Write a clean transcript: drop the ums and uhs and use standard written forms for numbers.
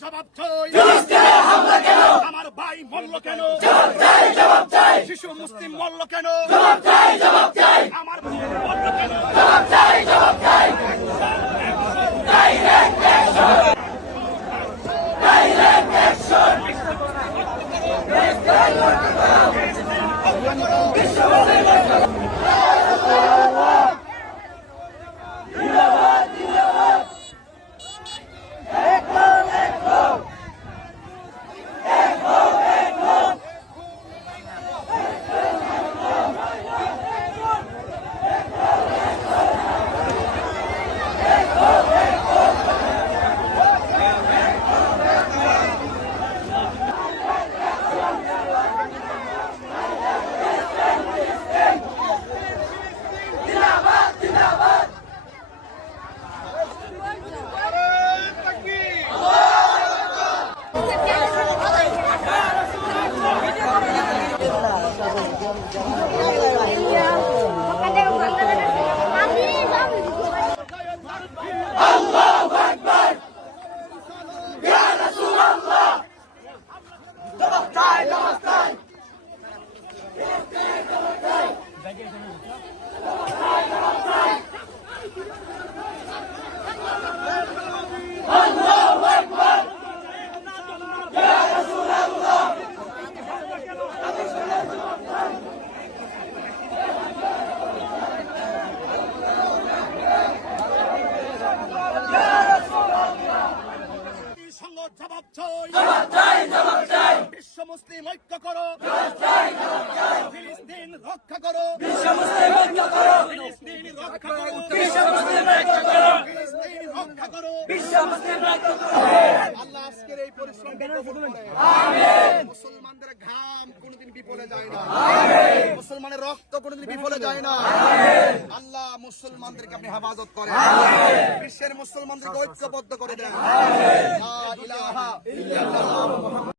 জবাব চাই। আমার ভাই মরল কেন? শিশু মুসলিম মরল কেন? আমার ভাই মরল কেন? জবাব চাই। বিশ্ব মুসলিম ঐক্য করো। ফিলিস্তিন রক্ষা করো। ফিলিস্তিন রক্ষা করো। আল্লাহ আজকের এই পরিশ্রম মুসলমানদের ঘাম কোনদিন বিফলে যায় না। মুসলমানের রক্ত কোনদিন বিফলে যায় না। আল্লাহ মুসলমানদেরকে আপনি হেফাজত করেন। বিশ্বের মুসলমানদেরকে ঐক্যবদ্ধ করে দেন। লা ইলাহা ইল্লাল্লাহ।